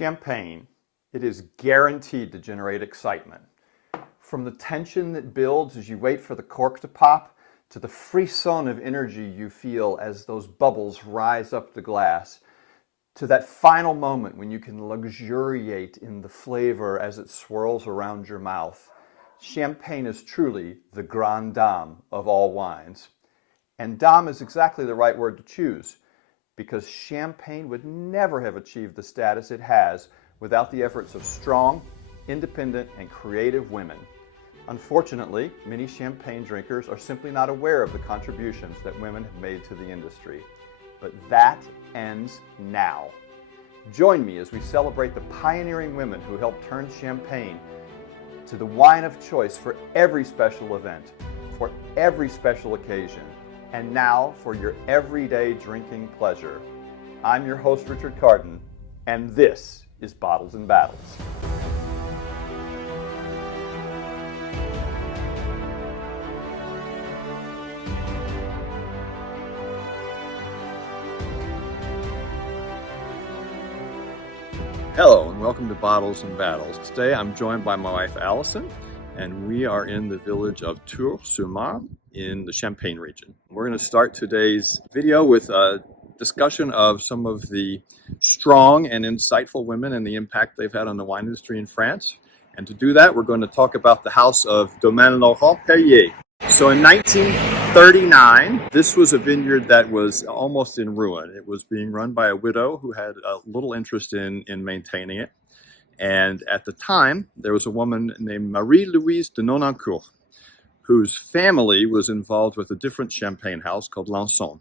Champagne, it is guaranteed to generate excitement. From the tension that builds as you wait for the cork to pop, to the frisson of energy you feel as those bubbles rise up the glass, to that final moment when you can luxuriate in the flavor as it swirls around your mouth. Champagne is truly the grande dame of all wines. And dame is exactly the right word to choose, because champagne would never have achieved the status it has without the efforts of strong, independent, and creative women. Unfortunately, many champagne drinkers are simply not aware of the contributions that women have made to the industry. But that ends now. Join me as we celebrate the pioneering women who helped turn champagne to the wine of choice for every special event, for every special occasion, and now for your everyday drinking pleasure. I'm your host, Richard Carden, and this is Bottles and Battles. Hello and welcome to Bottles and Battles. Today I'm joined by my wife Allison, and we are in the village of Tours-sur-Marne in the Champagne region. We're going to start today's video with a discussion of some of the strong and insightful women and the impact they've had on the wine industry in France. And to do that, we're going to talk about the house of Domaine Laurent Perrier. So in 1939, this was a vineyard that was almost in ruin. It was being run by a widow who had a little interest in maintaining it. And at the time, there was a woman named Marie-Louise de Nonancourt, whose family was involved with a different champagne house called Lanson.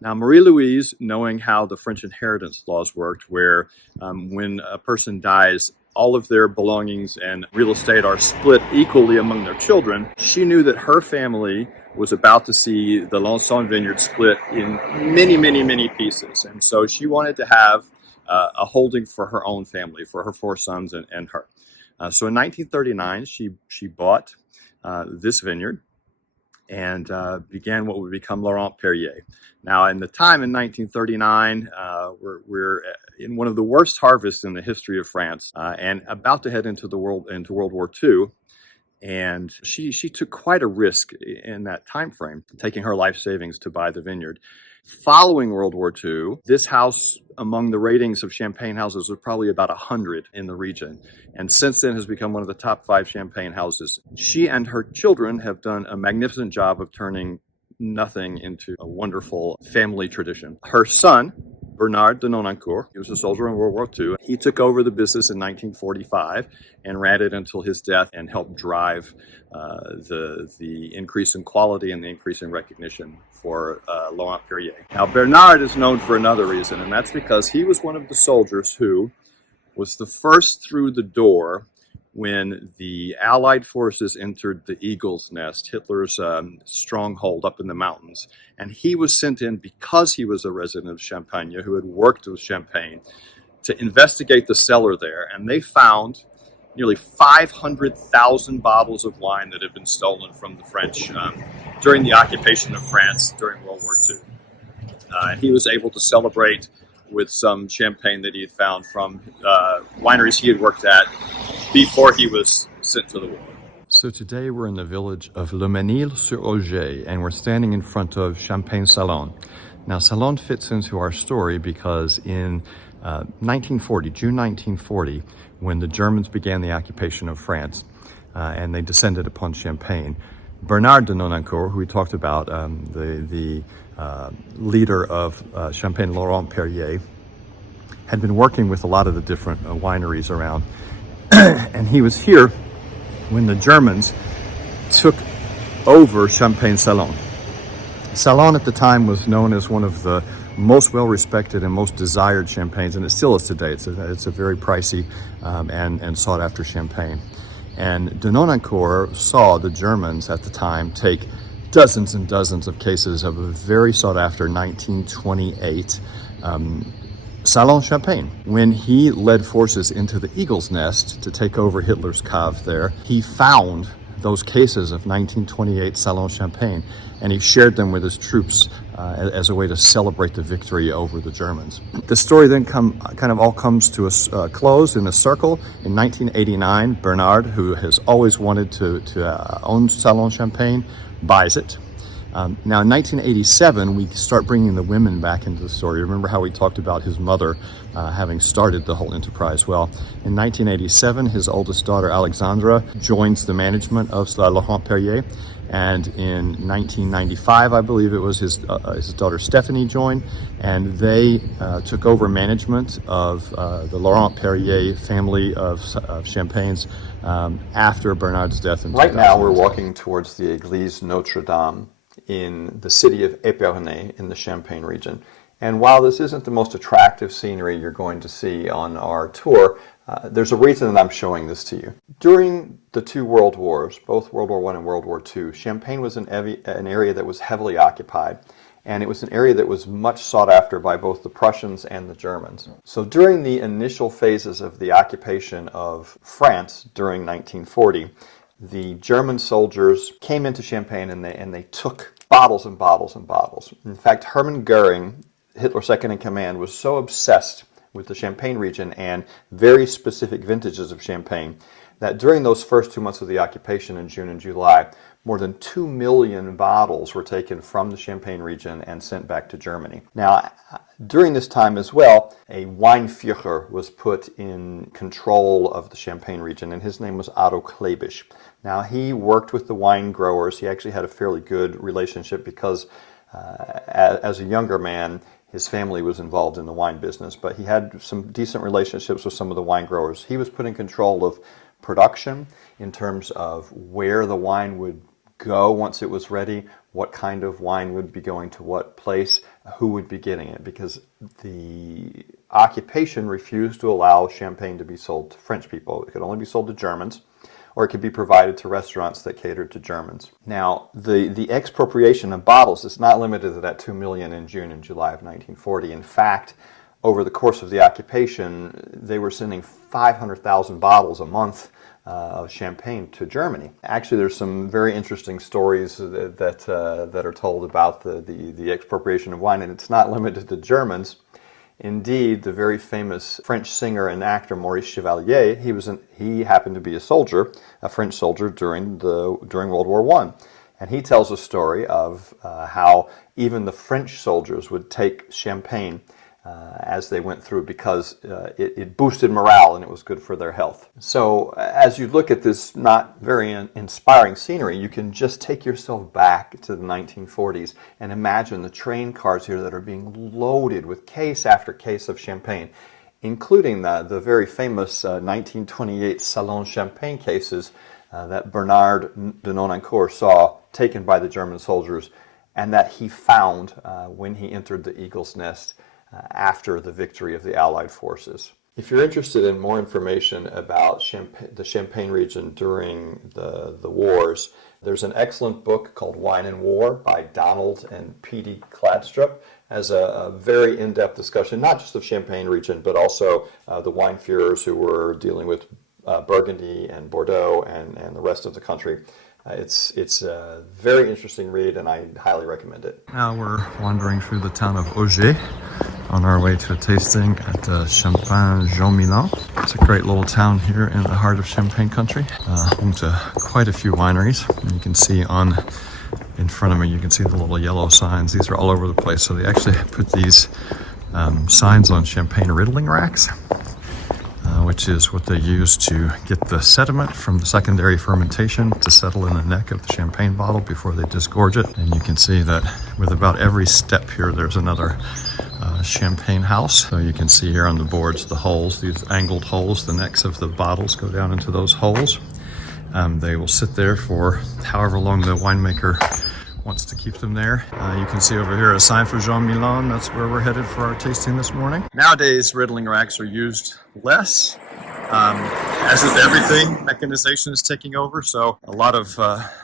Now, Marie-Louise, knowing how the French inheritance laws worked, where when a person dies, all of their belongings and real estate are split equally among their children, she knew that her family was about to see the Lanson vineyard split in many, many, many pieces. And so she wanted to have a holding for her own family, for her four sons and her. So in 1939, she bought this vineyard and began what would become Laurent Perrier. Now, in the time in 1939, we're in one of the worst harvests in the history of France, and about to head into World War II. And she took quite a risk in that time frame, taking her life savings to buy the vineyard. Following World War II, this house, among the ratings of champagne houses, was probably about 100 in the region. And since then has become one of the top 5 champagne houses. She and her children have done a magnificent job of turning nothing into a wonderful family tradition. Her son, Bernard de Nonancourt, he was a soldier in World War II. He took over the business in 1945 and ran it until his death and helped drive the increase in quality and the increase in recognition for Laurent Perrier. Now, Bernard is known for another reason, and that's because he was one of the soldiers who was the first through the door when the Allied forces entered the Eagle's Nest, Hitler's stronghold up in the mountains. And he was sent in because he was a resident of Champagne who had worked with Champagne to investigate the cellar there. And they found nearly 500,000 bottles of wine that had been stolen from the French during the occupation of France during World War II. And he was able to celebrate with some champagne that he had found from wineries he had worked at before he was sent to the war. So today we're in the village of Le Mesnil-sur-Oger, and we're standing in front of Champagne Salon. Now, Salon fits into our story because in 1940, June 1940, when the Germans began the occupation of France and they descended upon Champagne, Bernard de Nonancourt, who we talked about, the leader of Champagne Laurent Perrier, had been working with a lot of the different wineries around. And he was here when the Germans took over Champagne Salon. Salon at the time was known as one of the most well-respected and most desired champagnes, and it still is today. It's a very pricey and sought-after champagne. And de Nonancourt saw the Germans at the time take dozens and dozens of cases of a very sought-after 1928 Salon Champagne. When he led forces into the Eagle's Nest to take over Hitler's cave there, he found those cases of 1928 Salon Champagne, and he shared them with his troops as a way to celebrate the victory over the Germans. The story then kind of all comes to a close in a circle. In 1989, Bernard, who has always wanted to own Salon Champagne, buys it. Now in 1987, we start bringing the women back into the story. Remember how we talked about his mother having started the whole enterprise? Well, in 1987, his oldest daughter, Alexandra, joins the management of Laurent Perrier. And in 1995, I believe it was, his daughter Stephanie joined, and they took over management of the Laurent Perrier family of champagnes after Bernard's death in 2000. Right now, we're walking towards the Église Notre Dame in the city of Épernay in the Champagne region. And while this isn't the most attractive scenery you're going to see on our tour, there's a reason that I'm showing this to you. During the two world wars, both World War I and World War II, Champagne was an area that was heavily occupied, and it was an area that was much sought after by both the Prussians and the Germans. So during the initial phases of the occupation of France during 1940, the German soldiers came into Champagne and they took bottles and bottles and bottles. In fact, Hermann Goering, Hitler's second in command, was so obsessed with the Champagne region and very specific vintages of Champagne that during those first 2 months of the occupation in June and July, more than 2 million bottles were taken from the Champagne region and sent back to Germany. Now, during this time as well, a Weinführer was put in control of the Champagne region, and his name was Otto Klebisch. Now, he worked with the wine growers. He actually had a fairly good relationship because as a younger man, his family was involved in the wine business, but he had some decent relationships with some of the wine growers. He was put in control of production in terms of where the wine would go once it was ready, what kind of wine would be going to what place, who would be getting it, because the occupation refused to allow champagne to be sold to French people. It could only be sold to Germans, or it could be provided to restaurants that catered to Germans. Now, the expropriation of bottles is not limited to that 2 million in June and July of 1940. In fact, over the course of the occupation, they were sending 500,000 bottles a month of champagne to Germany. Actually, there's some very interesting stories that are told about the expropriation of wine, and it's not limited to Germans. Indeed, the very famous French singer and actor Maurice Chevalier, he happened to be a soldier, a French soldier during World War I. And he tells a story of how even the French soldiers would take champagne as they went through because it boosted morale and it was good for their health. So as you look at this not very inspiring scenery, you can just take yourself back to the 1940s and imagine the train cars here that are being loaded with case after case of champagne, including the very famous 1928 Salon Champagne cases that Bernard de Nonancourt saw taken by the German soldiers and that he found when he entered the Eagle's Nest after the victory of the Allied forces. If you're interested in more information about the Champagne region during the wars, there's an excellent book called Wine and War by Donald and P.D. Kladstrup, as a very in-depth discussion, not just of Champagne region, but also the Weinführers who were dealing with Burgundy and Bordeaux and the rest of the country. It's a very interesting read, and I highly recommend it. Now we're wandering through the town of Auger on our way to a tasting at Champagne Jean Milan. It's a great little town here in the heart of Champagne country, home to quite a few wineries. And you can see in front of me, you can see the little yellow signs. These are all over the place. So they actually put these signs on champagne riddling racks, which is what they use to get the sediment from the secondary fermentation to settle in the neck of the champagne bottle before they disgorge it. And you can see that with about every step here, there's another champagne house. So you can see here on the boards the holes, these angled holes, the necks of the bottles go down into those holes. They will sit there for however long the winemaker wants to keep them there. You can see over here a sign for Jean Milan. That's where we're headed for our tasting this morning. Nowadays, riddling racks are used less. As with everything, mechanization is taking over. So a lot of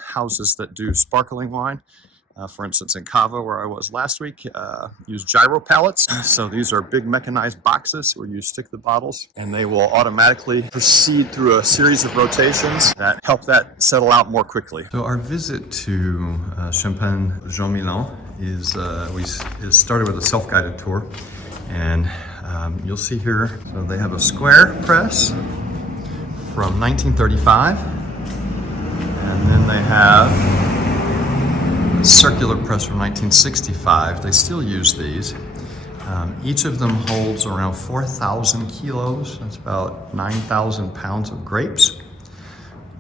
houses that do sparkling wine, for instance in Cava, where I was last week, use gyro pallets. So these are big mechanized boxes where you stick the bottles and they will automatically proceed through a series of rotations that help that settle out more quickly. So our visit to Champagne Jean Milan is started with a self-guided tour, and you'll see here, so they have a square press from 1935, and then they have a circular press from 1965. They still use these. Each of them holds around 4,000 kilos. That's about 9,000 pounds of grapes.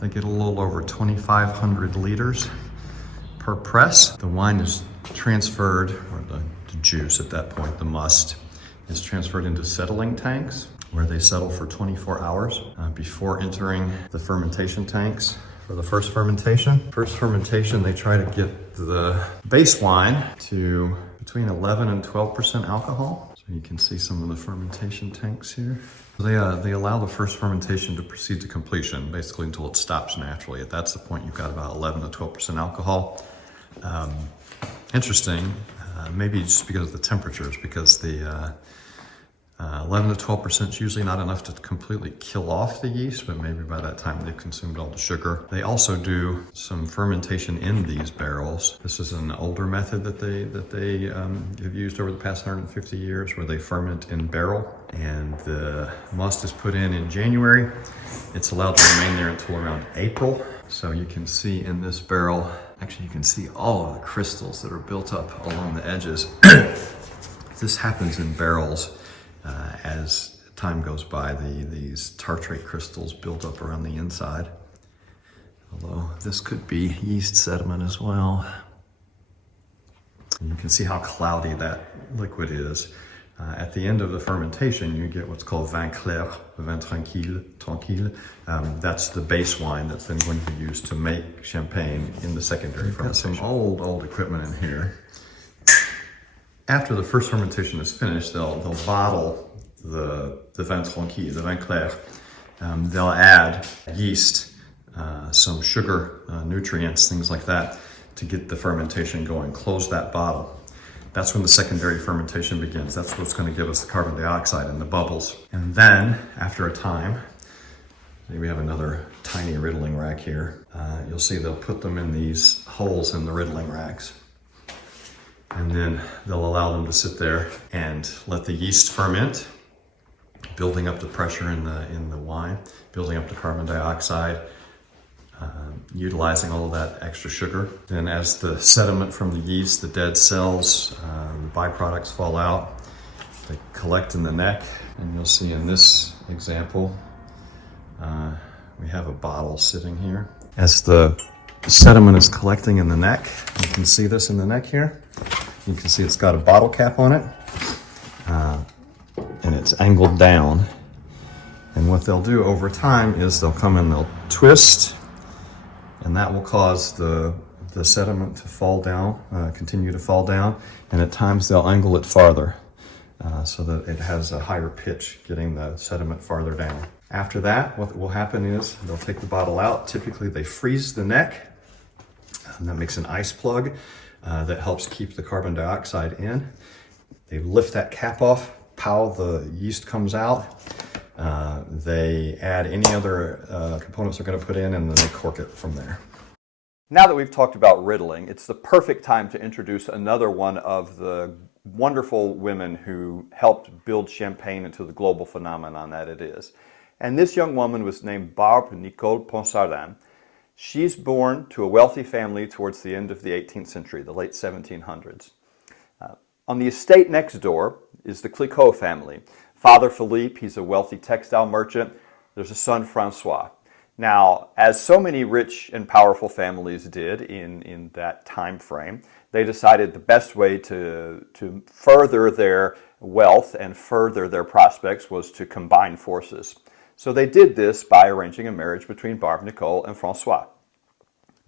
They get a little over 2,500 liters per press. The wine is transferred, or the juice at that point, the must, is transferred into settling tanks where they settle for 24 hours before entering the fermentation tanks for the first fermentation. First fermentation, they try to get the base wine to between 11 and 12% alcohol. So you can see some of the fermentation tanks here. They allow the first fermentation to proceed to completion, basically until it stops naturally. At that's the point you've got about 11 to 12% alcohol. Interesting, maybe just because of the temperatures, because the 11 to 12% is usually not enough to completely kill off the yeast, but maybe by that time they've consumed all the sugar. They also do some fermentation in these barrels. This is an older method that they have used over the past 150 years, where they ferment in barrel, and the must is put in January. It's allowed to remain there until around April. So you can see in this barrel, actually you can see all of the crystals that are built up along the edges. This happens in barrels. As time goes by, these tartrate crystals build up around the inside. Although this could be yeast sediment as well. And you can see how cloudy that liquid is. At the end of the fermentation, you get what's called vin clair, vin tranquille. That's the base wine that's then going to be used to make champagne in the secondary fermentation. Got some old equipment in here. After the first fermentation is finished, they'll bottle the vin tranquille, the vin clair. They'll add yeast, some sugar, nutrients, things like that, to get the fermentation going. Close that bottle. That's when the secondary fermentation begins. That's what's going to give us the carbon dioxide and the bubbles. And then, after a time, we have another tiny riddling rack here. You'll see they'll put them in these holes in the riddling racks. And then they'll allow them to sit there and let the yeast ferment, building up the pressure in the wine, building up the carbon dioxide, utilizing all of that extra sugar. Then as the sediment from the yeast, the dead cells, the byproducts fall out, they collect in the neck. And you'll see in this example, we have a bottle sitting here. As the sediment is collecting in the neck, you can see this in the neck here. You can see it's got a bottle cap on it, and it's angled down. And what they'll do over time is they'll come and they'll twist, and that will cause the sediment to fall down, continue to fall down, and at times they'll angle it farther so that it has a higher pitch, getting the sediment farther down. After that, what will happen is they'll take the bottle out. Typically they freeze the neck, and that makes an ice plug that helps keep the carbon dioxide in. They lift that cap off, pow, the yeast comes out. They add any other components they're going to put in, and then they cork it from there. Now that we've talked about riddling, it's the perfect time to introduce another one of the wonderful women who helped build champagne into the global phenomenon that it is. And this young woman was named Barbe Nicole Ponsardin. She's born to a wealthy family towards the end of the 18th century, the late 1700s. On the estate next door is the Clicquot family. Father Philippe, he's a wealthy textile merchant. There's a son, Francois. Now, as so many rich and powerful families did in that time frame, they decided the best way to further their wealth and further their prospects was to combine forces. So they did this by arranging a marriage between Barbe Nicole and Francois.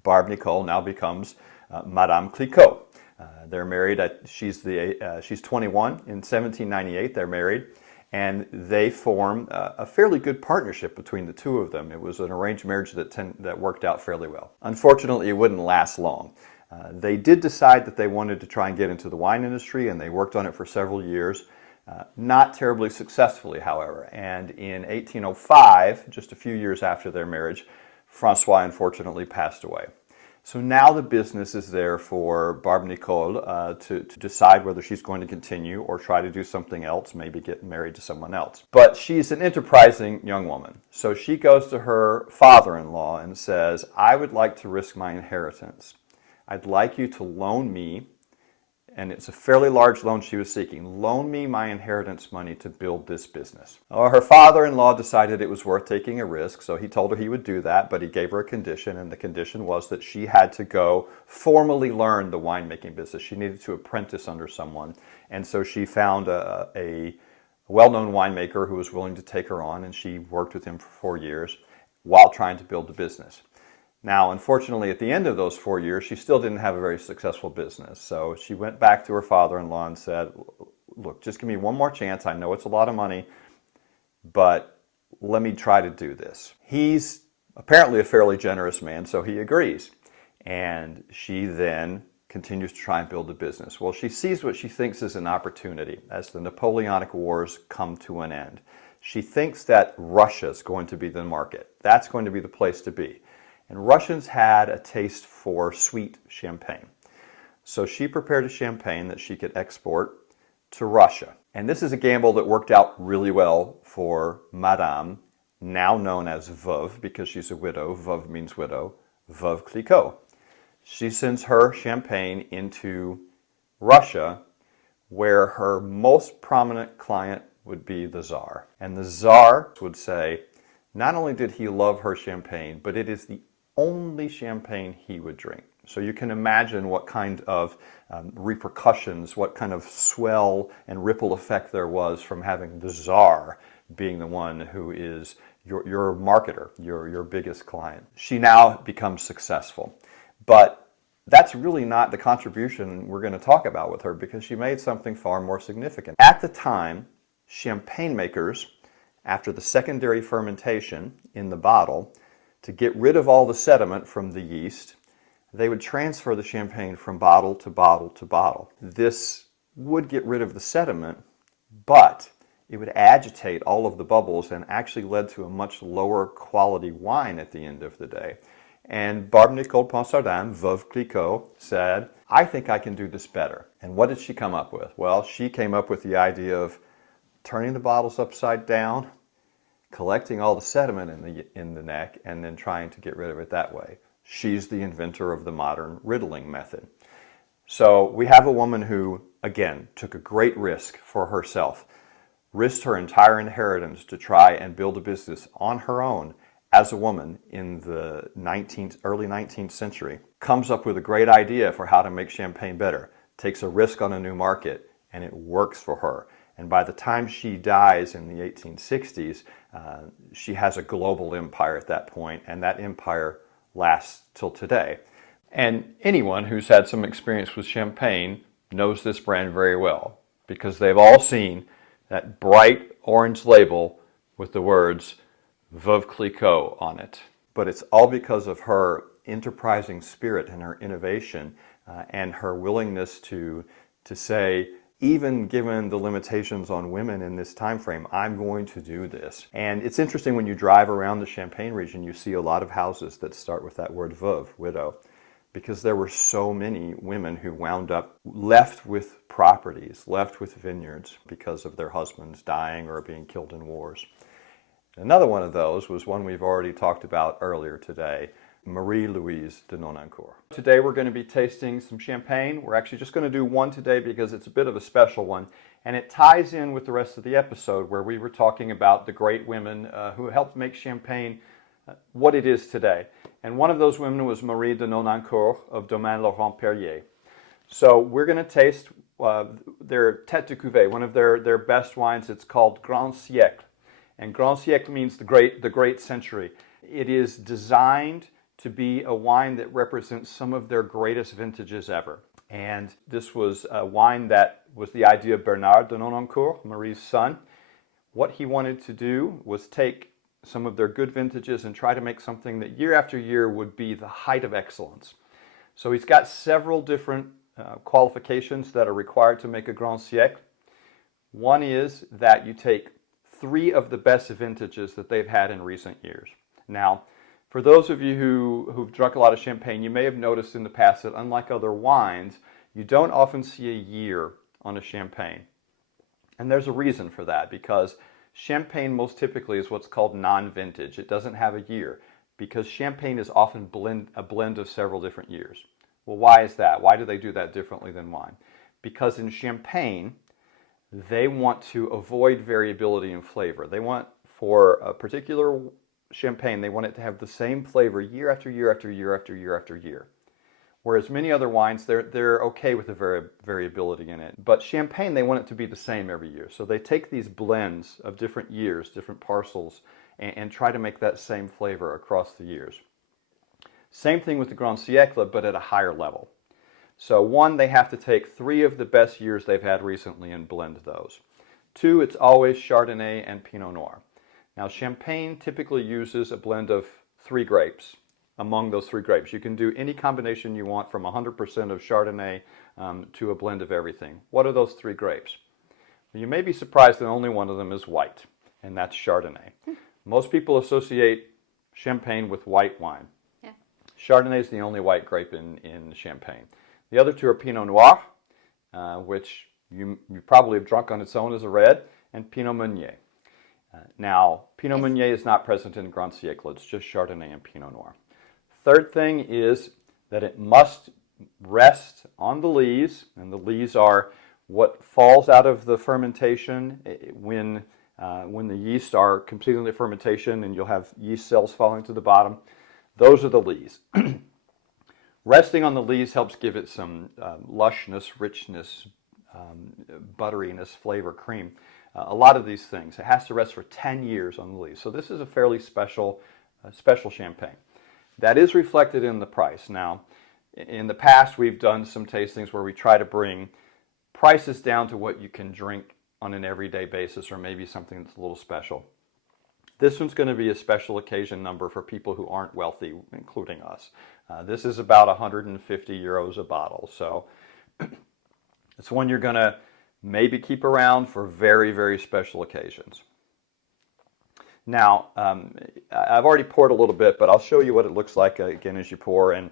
Barbe Nicole now becomes Madame Clicquot. They're married she's 21 in 1798. They're married, and they form a fairly good partnership between the two of them. It was an arranged marriage that worked out fairly well. Unfortunately, it wouldn't last long. They did decide that they wanted to try and get into the wine industry, and they worked on it for several years. Not terribly successfully, however. And in 1805, just a few years after their marriage, Francois unfortunately passed away. So now the business is there for Barb Nicole to decide whether she's going to continue or try to do something else, maybe get married to someone else. But she's an enterprising young woman. So she goes to her father-in-law and says, I would like to risk my inheritance. I'd like you to loan me, and it's a fairly large loan she was seeking, loan me my inheritance money to build this business. Well, her father-in-law decided it was worth taking a risk, so he told her he would do that, but he gave her a condition, and the condition was that she had to go formally learn the winemaking business. She needed to apprentice under someone, and so she found a well-known winemaker who was willing to take her on, and she worked with him for 4 years while trying to build the business. Now, unfortunately, at the end of those 4 years, she still didn't have a very successful business. So she went back to her father-in-law and said, look, just give me one more chance. I know it's a lot of money, but let me try to do this. He's apparently a fairly generous man, so he agrees. And she then continues to try and build a business. Well, she sees what she thinks is an opportunity as the Napoleonic Wars come to an end. She thinks that Russia is going to be the market. That's going to be the place to be. And Russians had a taste for sweet champagne. So she prepared a champagne that she could export to Russia. And this is a gamble that worked out really well for Madame, now known as Veuve, because she's a widow. Veuve means widow. Veuve Clicquot. She sends her champagne into Russia, where her most prominent client would be the Tsar. And the Tsar would say, not only did he love her champagne, but it is the only champagne he would drink. So you can imagine what kind of repercussions, what kind of swell and ripple effect there was from having the Tsar being the one who is your marketer, your biggest client. She now becomes successful. But that's really not the contribution we're going to talk about with her, because she made something far more significant. At the time, champagne makers, after the secondary fermentation in the bottle, to get rid of all the sediment from the yeast, they would transfer the champagne from bottle to bottle to bottle. This would get rid of the sediment, but it would agitate all of the bubbles and actually led to a much lower quality wine at the end of the day. And Barbe Nicole Ponsardin, Veuve Clicquot, said, I think I can do this better. And what did she come up with? Well, she came up with the idea of turning the bottles upside down, collecting all the sediment in the neck, and then trying to get rid of it that way. She's the inventor of the modern riddling method. So we have a woman who, again, took a great risk for herself, risked her entire inheritance to try and build a business on her own as a woman in the early 19th century, comes up with a great idea for how to make champagne better, takes a risk on a new market, and it works for her. And by the time she dies in the 1860s, she has a global empire at that point, and that empire lasts till today. And anyone who's had some experience with champagne knows this brand very well, because they've all seen that bright orange label with the words Veuve Clicquot on it. But it's all because of her enterprising spirit and her innovation and her willingness to say, even given the limitations on women in this time frame, I'm going to do this. And it's interesting, when you drive around the Champagne region, you see a lot of houses that start with that word veuve, widow, because there were so many women who wound up left with properties, left with vineyards because of their husbands dying or being killed in wars. Another one of those was one we've already talked about earlier today, Marie-Louise de Nonancourt. Today we're going to be tasting some champagne. We're actually just going to do one today because it's a bit of a special one, and it ties in with the rest of the episode where we were talking about the great women who helped make champagne what it is today. And one of those women was Marie de Nonancourt of Domaine Laurent Perrier. So we're going to taste their tête de cuvée, one of their best wines. It's called Grand Siècle. And Grand Siècle means the great century. It is designed to be a wine that represents some of their greatest vintages ever. And this was a wine that was the idea of Bernard de Nonancourt, Marie's son. What he wanted to do was take some of their good vintages and try to make something that year after year would be the height of excellence. So he's got several different qualifications that are required to make a Grand Siècle. One is that you take 3 of the best vintages that they've had in recent years. Now, For those of you who've drunk a lot of champagne, you may have noticed in the past that unlike other wines, you don't often see a year on a champagne. And there's a reason for that, because champagne most typically is what's called non-vintage. It doesn't have a year, because champagne is often a blend of several different years. Well, why is that? Why do they do that differently than wine? Because in champagne, they want to avoid variability in flavor. They want, for a particular champagne, they want it to have the same flavor year after year after year after year after year. Whereas many other wines, they're okay with the variability in it. But champagne, they want it to be the same every year. So they take these blends of different years, different parcels, and try to make that same flavor across the years. Same thing with the Grand Siècle, but at a higher level. So one, they have to take 3 of the best years they've had recently and blend those. 2, it's always Chardonnay and Pinot Noir. Now, champagne typically uses a blend of 3 grapes. Among those 3 grapes, you can do any combination you want, from 100% of Chardonnay to a blend of everything. What are those 3 grapes? Well, you may be surprised that only one of them is white, and that's Chardonnay. Most people associate champagne with white wine. Yeah. Chardonnay is the only white grape in champagne. The other 2 are Pinot Noir, which you probably have drunk on its own as a red, and Pinot Meunier. Now, Pinot Meunier is not present in Grand Siècle. It's just Chardonnay and Pinot Noir. Third thing is that it must rest on the lees, and the lees are what falls out of the fermentation when the yeast are completing their fermentation, and you'll have yeast cells falling to the bottom. Those are the lees. Resting on the lees helps give it some lushness, richness, butteriness, flavor, cream. A lot of these things. It has to rest for 10 years on the lees. So this is a fairly special champagne. That is reflected in the price. Now, in the past, we've done some tastings where we try to bring prices down to what you can drink on an everyday basis, or maybe something that's a little special. This one's going to be a special occasion number for people who aren't wealthy, including us. This is about 150 euros a bottle. So it's one you're going to maybe keep around for very, very special occasions. Now, I've already poured a little bit, but I'll show you what it looks like again as you pour. And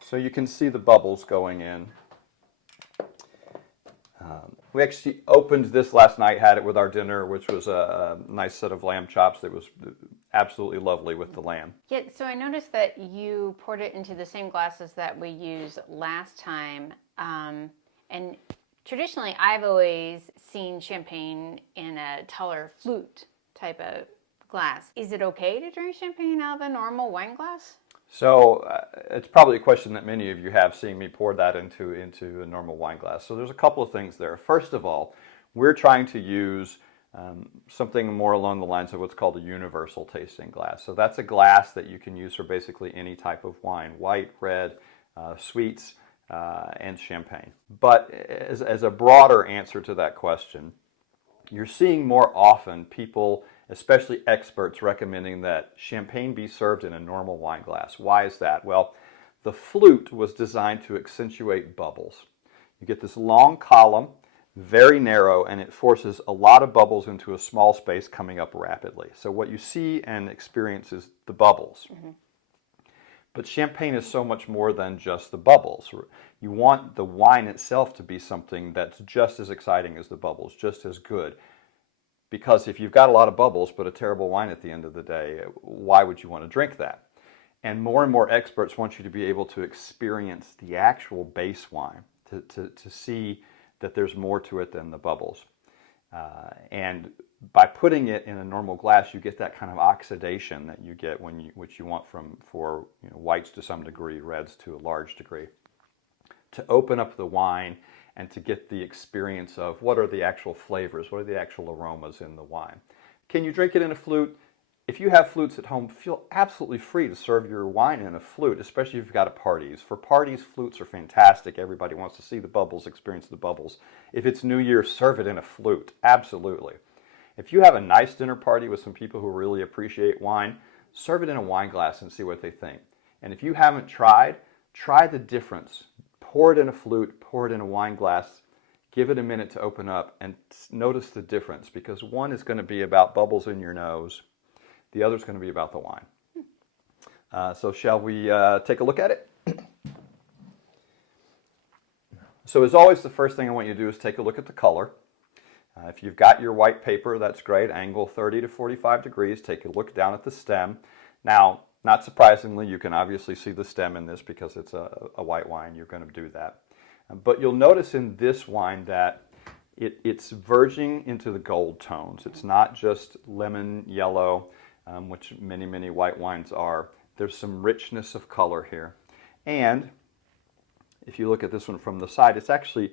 so you can see the bubbles going in. We actually opened this last night, had it with our dinner, which was a nice set of lamb chops that was absolutely lovely with the lamb. Yeah, so I noticed that you poured it into the same glasses that we used last time. And traditionally, I've always seen champagne in a taller flute type of glass. Is it okay to drink champagne out of a normal wine glass? So it's probably a question that many of you have, seeing me pour that into a normal wine glass. So there's a couple of things there. First of all, we're trying to use something more along the lines of what's called a universal tasting glass. So that's a glass that you can use for basically any type of wine: white, red, sweets, and champagne. But as a broader answer to that question, you're seeing more often people, especially experts, recommending that champagne be served in a normal wine glass. Why is that? Well, the flute was designed to accentuate bubbles. You get this long column, very narrow, and it forces a lot of bubbles into a small space coming up rapidly. So what you see and experience is the bubbles. Mm-hmm. But champagne is so much more than just the bubbles. You want the wine itself to be something that's just as exciting as the bubbles, just as good. Because if you've got a lot of bubbles but a terrible wine at the end of the day, why would you want to drink that? And more experts want you to be able to experience the actual base wine, to see that there's more to it than the bubbles. And by putting it in a normal glass, you get that kind of oxidation that you get which you want for whites to some degree, reds to a large degree, to open up the wine and to get the experience of what are the actual flavors, what are the actual aromas in the wine. Can you drink it in a flute? If you have flutes at home, feel absolutely free to serve your wine in a flute, especially if you've got a parties. For parties, flutes are fantastic. Everybody wants to see the bubbles, experience the bubbles. If it's New Year, serve it in a flute, absolutely. If you have a nice dinner party with some people who really appreciate wine, serve it in a wine glass and see what they think. And if you haven't tried, try the difference. pour it in a flute, pour it in a wine glass, give it a minute to open up, and notice the difference, because one is going to be about bubbles in your nose, the other is going to be about the wine. So shall we take a look at it? So as always, the first thing I want you to do is take a look at the color. If you've got your white paper, that's great. Angle 30 to 45 degrees. Take a look down at the stem. Now, not surprisingly, you can obviously see the stem in this because it's a white wine. You're going to do that. But you'll notice in this wine that it's verging into the gold tones. It's not just lemon yellow, which many, many white wines are. There's some richness of color here. And if you look at this one from the side, it's actually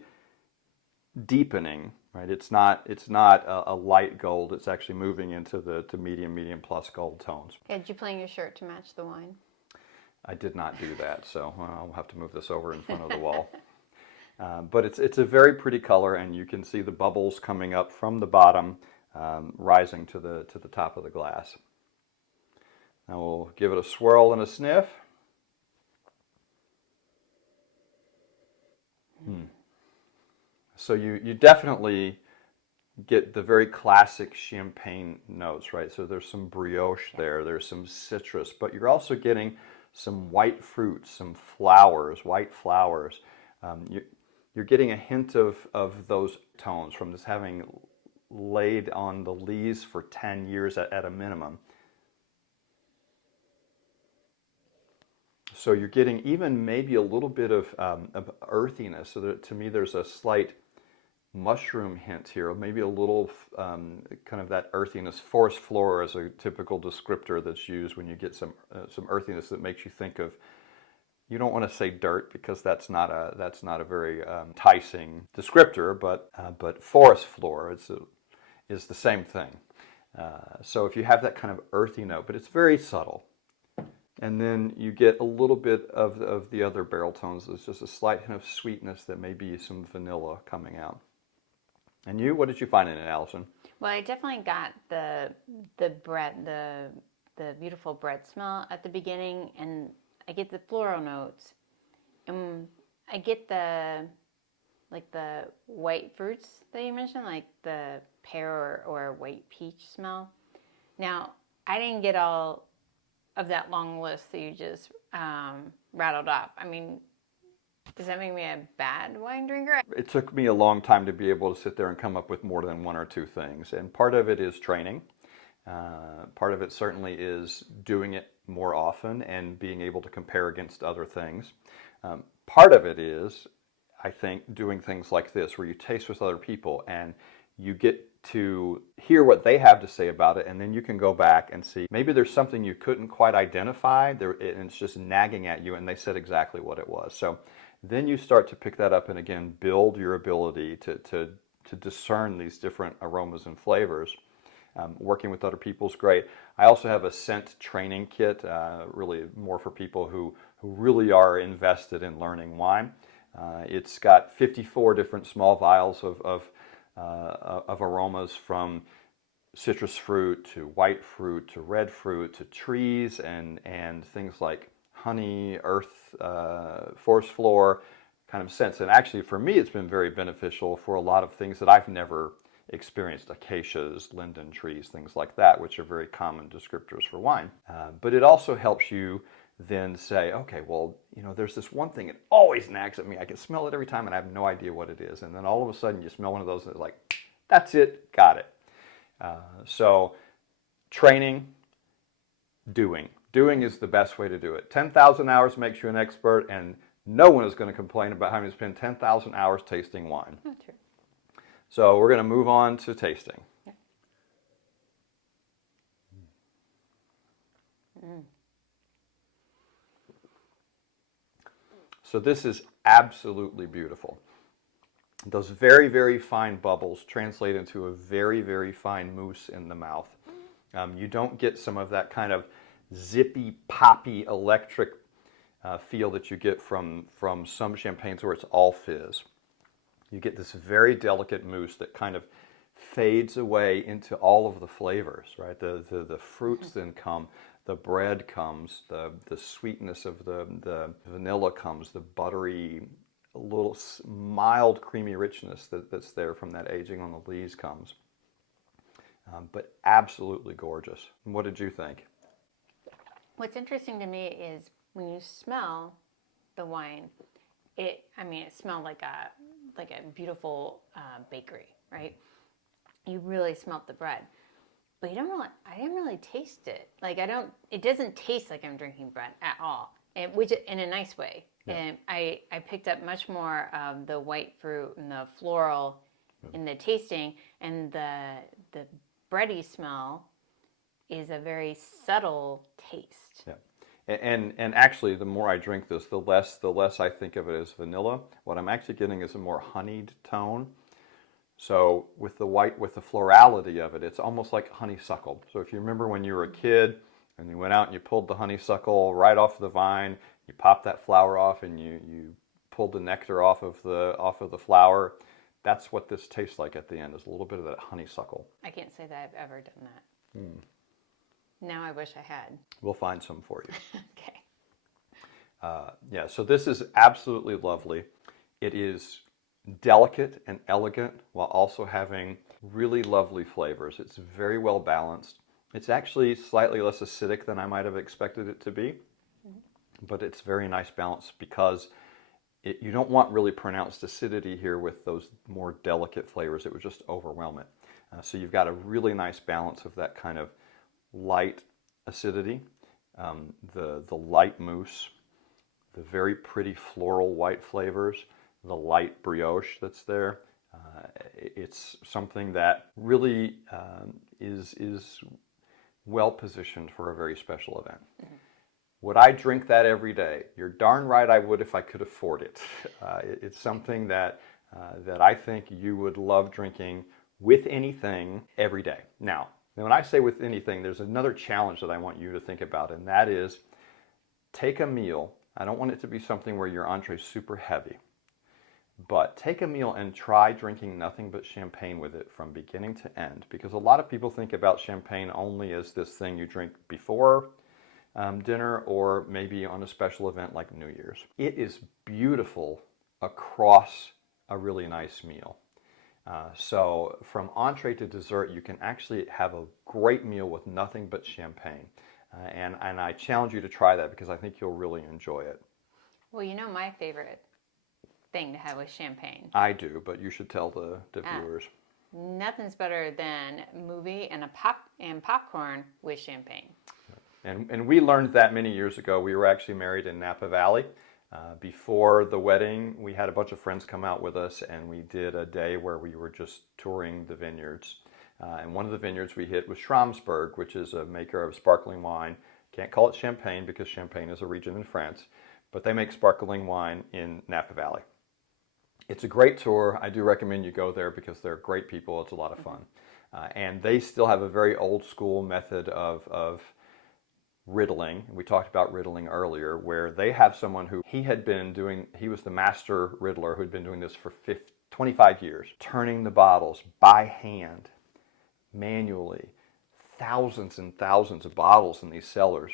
deepening, right? It's not a light gold. It's actually moving into the medium plus gold tones. Yeah, did you plan your shirt to match the wine? I did not do that, so I'll have to move this over in front of the wall. But it's a very pretty color, and you can see the bubbles coming up from the bottom, rising to the top of the glass. Now we'll give it a swirl and a sniff. So you definitely get the very classic champagne notes, right? So there's some brioche there, there's some citrus, but you're also getting some white fruits, some flowers, white flowers. You're getting a hint of those tones from this having laid on the lees for 10 years at a minimum. So you're getting even maybe a little bit of earthiness. So that, to me, there's a slight mushroom hint here, maybe a little kind of that earthiness. Forest floor is a typical descriptor that's used when you get some earthiness that makes you think of. You don't want to say dirt because that's not a very enticing descriptor, but forest floor is the same thing. So if you have that kind of earthy note, but it's very subtle. And then you get a little bit of the other barrel tones. There's just a slight hint of sweetness that may be some vanilla coming out. And you, what did you find in it, Allison? Well, I definitely got the bread, the beautiful bread smell at the beginning, and I get the floral notes, and I get the white fruits that you mentioned, like the pear or white peach smell. Now, I didn't get all of that long list that you just rattled off. I mean, does that make me a bad wine drinker? It took me a long time to be able to sit there and come up with more than one or two things. And part of it is training. Part of it certainly is doing it more often and being able to compare against other things. Part of it is, I think, doing things like this where you taste with other people and you get to hear what they have to say about it, and then you can go back and see maybe there's something you couldn't quite identify there, and it's just nagging at you, and they said exactly what it was. So then you start to pick that up and again build your ability to discern these different aromas and flavors. Working with other people is great. I also have a scent training kit, really more for people who really are invested in learning wine. It's got 54 different small vials of aromas, from citrus fruit to white fruit to red fruit to trees and things like honey, earth, forest floor kind of scents. And actually for me it's been very beneficial for a lot of things that I've never experienced, acacias, linden trees, things like that, which are very common descriptors for wine. But it also helps you then say, okay, well, you know, there's this one thing that always nags at me. I can smell it every time and I have no idea what it is. And then all of a sudden you smell one of those and it's like, that's it, got it. So training, doing. Doing is the best way to do it. 10,000 hours makes you an expert, and no one is going to complain about having to spend 10,000 hours tasting wine. That's true. So we're going to move on to tasting. Yeah. Mm. So this is absolutely beautiful. Those very, very fine bubbles translate into a very, very fine mousse in the mouth. You don't get some of that kind of zippy, poppy, electric feel that you get from some champagnes where it's all fizz. You get this very delicate mousse that kind of fades away into all of the flavors, right? The fruits then come, the bread comes, the sweetness of the vanilla comes, the buttery little mild creamy richness that's there from that aging on the lees comes. But absolutely gorgeous. What did you think? What's interesting to me is when you smell the wine, it smelled like a beautiful bakery, right? You really smelt the bread, but I didn't really taste it. It doesn't taste like I'm drinking bread at all, which in a nice way. Yeah. And I picked up much more of the white fruit and the floral in the tasting, and the bready smell is a very subtle taste. Yeah. And actually, the more I drink this, the less I think of it as vanilla. What I'm actually getting is a more honeyed tone. So with the white, with the florality of it, it's almost like honeysuckle. So if you remember when you were a kid and you went out and you pulled the honeysuckle right off the vine, you popped that flower off and you pulled the nectar off of the flower. That's what this tastes like at the end, is a little bit of that honeysuckle. I can't say that I've ever done that. Now I wish I had. We'll find some for you. Okay. Yeah, so this is absolutely lovely. It is delicate and elegant while also having really lovely flavors. It's very well balanced. It's actually slightly less acidic than I might have expected it to be, but it's very nice balance because you don't want really pronounced acidity here with those more delicate flavors. It would just overwhelm it. So you've got a really nice balance of that kind of light acidity, the light mousse, the very pretty floral white flavors, the light brioche that's there. It's something that really is well positioned for a very special event. Mm-hmm. Would I drink that every day? You're darn right I would if I could afford it. It's something that I think you would love drinking with anything every day. Now, when I say with anything, there's another challenge that I want you to think about, and that is take a meal. I don't want it to be something where your entree is super heavy, but take a meal and try drinking nothing but champagne with it from beginning to end, because a lot of people think about champagne only as this thing you drink before dinner or maybe on a special event like New Year's. It is beautiful across a really nice meal. So from entree to dessert, you can actually have a great meal with nothing but champagne. And I challenge you to try that because I think you'll really enjoy it. Well, you know my favorite thing to have with champagne. I do, but you should tell the viewers. Nothing's better than movie and popcorn with champagne. And we learned that many years ago. We were actually married in Napa Valley. Before the wedding, we had a bunch of friends come out with us, and we did a day where we were just touring the vineyards. And one of the vineyards we hit was Schramsberg, which is a maker of sparkling wine. Can't call it champagne because Champagne is a region in France, but they make sparkling wine in Napa Valley. It's a great tour. I do recommend you go there because they're great people. It's a lot of fun. And they still have a very old school method of riddling. We talked about riddling earlier, where they have someone who he was the master riddler who had been doing this for 25 years, turning the bottles by hand, manually, thousands and thousands of bottles in these cellars,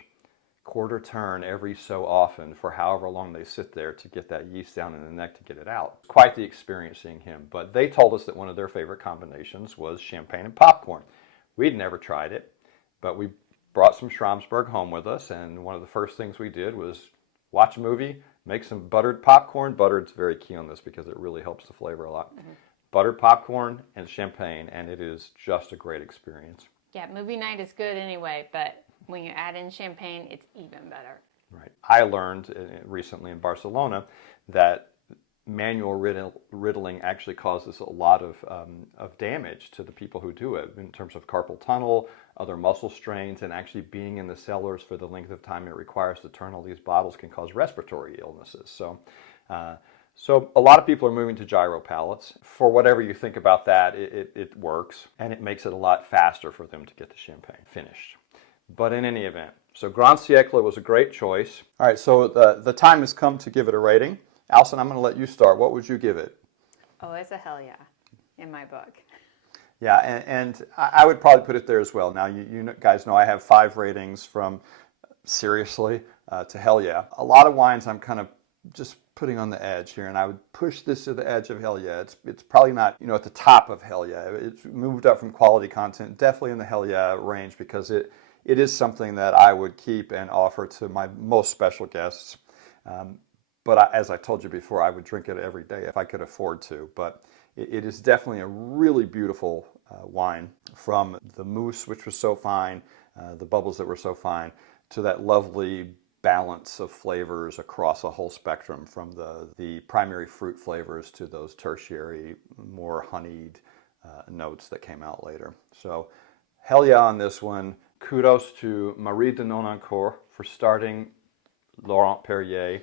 quarter turn every so often for however long they sit there to get that yeast down in the neck to get it out. It's quite the experience seeing him, but they told us that one of their favorite combinations was champagne and popcorn. We'd never tried it, but we brought some Schramsberg home with us, and one of the first things we did was watch a movie, make some buttered popcorn. Buttered's very key on this because it really helps the flavor a lot. Mm-hmm. Buttered popcorn and champagne, and it is just a great experience. Yeah, movie night is good anyway, but when you add in champagne, it's even better. Right. I learned recently in Barcelona that manual riddling actually causes a lot of damage to the people who do it in terms of carpal tunnel, other muscle strains, and actually being in the cellars for the length of time it requires to turn all these bottles can cause respiratory illnesses. So a lot of people are moving to gyro pallets. For whatever you think about that, it works, and it makes it a lot faster for them to get the champagne finished. But in any event, so Grand Siècle was a great choice. All right, so the time has come to give it a rating. Allison, I'm going to let you start. What would you give it? Oh, it's a hell yeah in my book. Yeah, and I would probably put it there as well. Now, you guys know I have 5 ratings from seriously to hell yeah. A lot of wines I'm kind of just putting on the edge here, and I would push this to the edge of hell yeah. It's probably not, you know, at the top of hell yeah. It's moved up from quality content, definitely in the hell yeah range, because it is something that I would keep and offer to my most special guests. But as I told you before, I would drink it every day if I could afford to. But it is definitely a really beautiful wine, from the mousse, which was so fine, the bubbles that were so fine, to that lovely balance of flavors across a whole spectrum, from the primary fruit flavors to those tertiary, more honeyed notes that came out later. So hell yeah on this one. Kudos to Marie de Nonancourt for starting Laurent Perrier.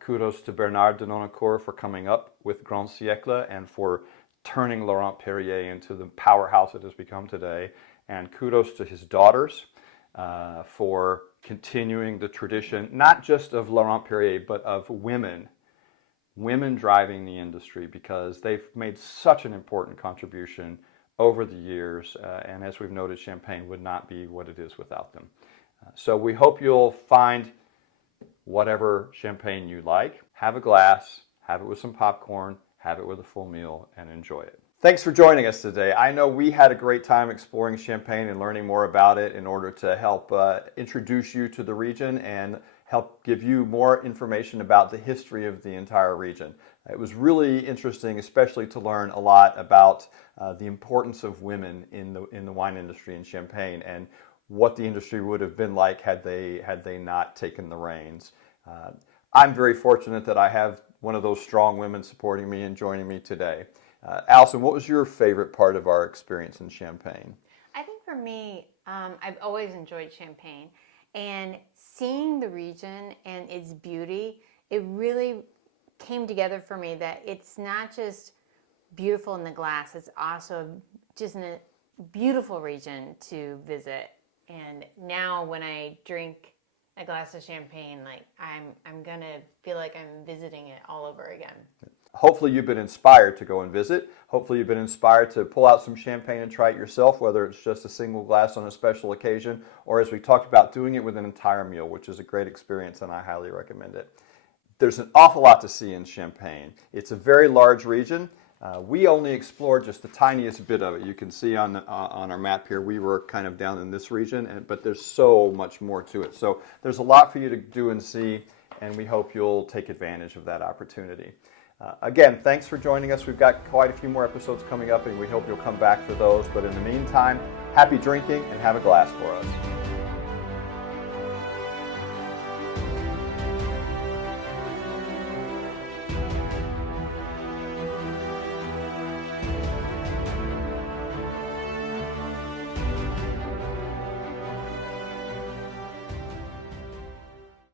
Kudos to Bernard de Nonancourt for coming up with Grand Siècle and for turning Laurent Perrier into the powerhouse it has become today. And kudos to his daughters for continuing the tradition, not just of Laurent Perrier, but of women driving the industry, because they've made such an important contribution over the years. And as we've noted, Champagne would not be what it is without them. So we hope you'll find whatever champagne you like, have a glass, have it with some popcorn, have it with a full meal, and enjoy it. Thanks for joining us today. I know we had a great time exploring Champagne and learning more about it in order to help introduce you to the region and help give you more information about the history of the entire region. It was really interesting, especially to learn a lot about the importance of women in the wine industry in Champagne, and what the industry would have been like had they not taken the reins. I'm very fortunate that I have one of those strong women supporting me and joining me today. Allison, what was your favorite part of our experience in Champagne? I think for me, I've always enjoyed Champagne, and seeing the region and its beauty, it really came together for me that it's not just beautiful in the glass, it's also just a beautiful region to visit. And now when I drink a glass of champagne, like I'm gonna feel like I'm visiting it all over again. Hopefully you've been inspired to go and visit. Hopefully you've been inspired to pull out some champagne and try it yourself, whether it's just a single glass on a special occasion, or as we talked about, doing it with an entire meal, which is a great experience and I highly recommend it. There's an awful lot to see in Champagne. It's a very large region. We only explored just the tiniest bit of it. You can see on our map here, we were kind of down in this region, but there's so much more to it. So there's a lot for you to do and see, and we hope you'll take advantage of that opportunity. Again, thanks for joining us. We've got quite a few more episodes coming up, and we hope you'll come back for those. But in the meantime, happy drinking and have a glass for us.